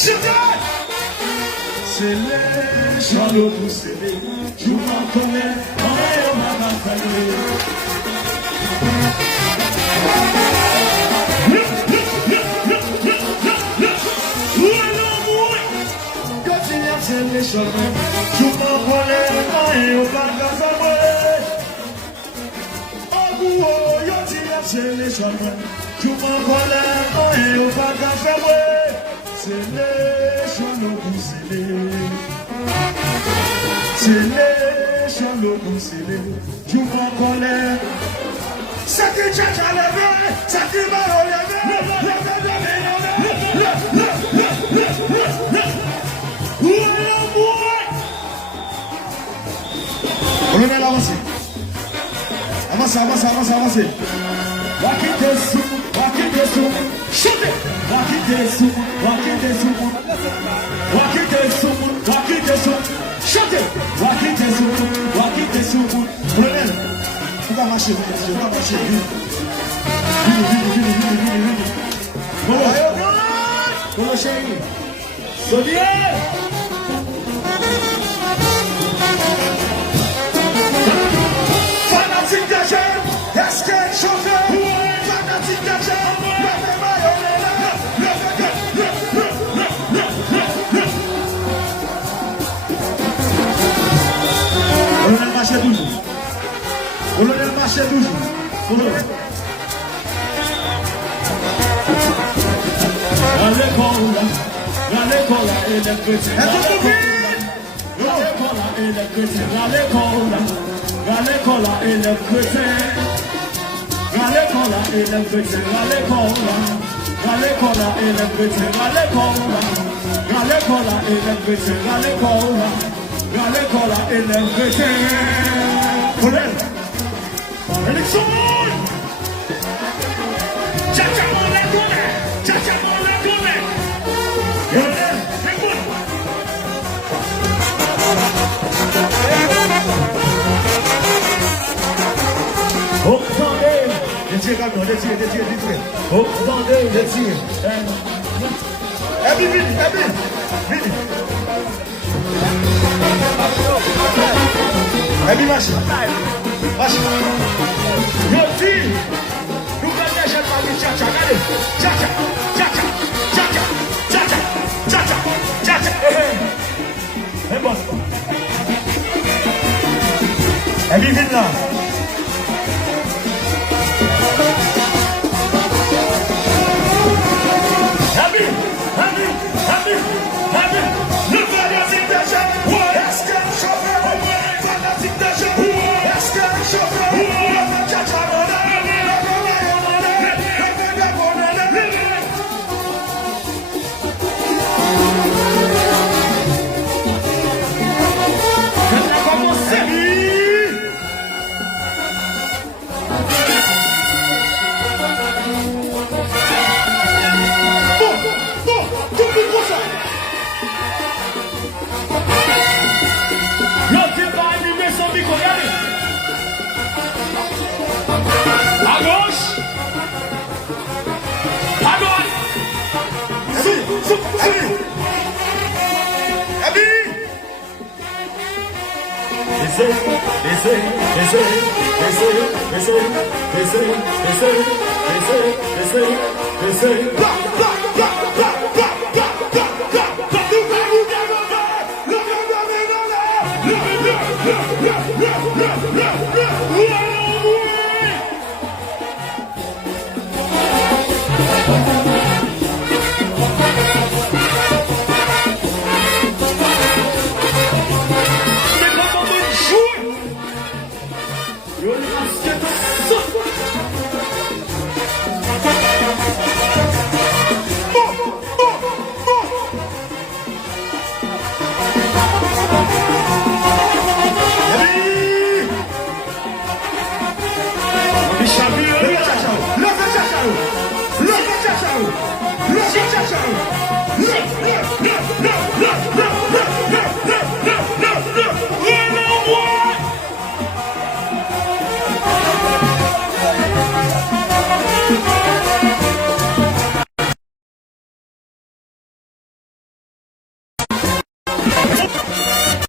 C'est les charlots poussés, je m'en connais, on m'a bataillé. C'est les charlots, je m'en connais, on m'a bataillé. C'est les charlots, je m'en connais, on m'a bataillé. C'est les charlots poussés. C'est les charlots poussés. Je m'en connais. Ça qui tient à lever, ça qui va relever. Colonel, avancez. Avancez. Walking shoot it. Colonel, tu vas marcher, vite. Bon, chérie. Solier. Fanatique de jeu, est-ce que chauffeur? Fanatique de jeu, Colonel marche toujours. La l'école et les chrétiens. La l'école et les chrétiens. La l'école et les chrétiens. Colonel, élection.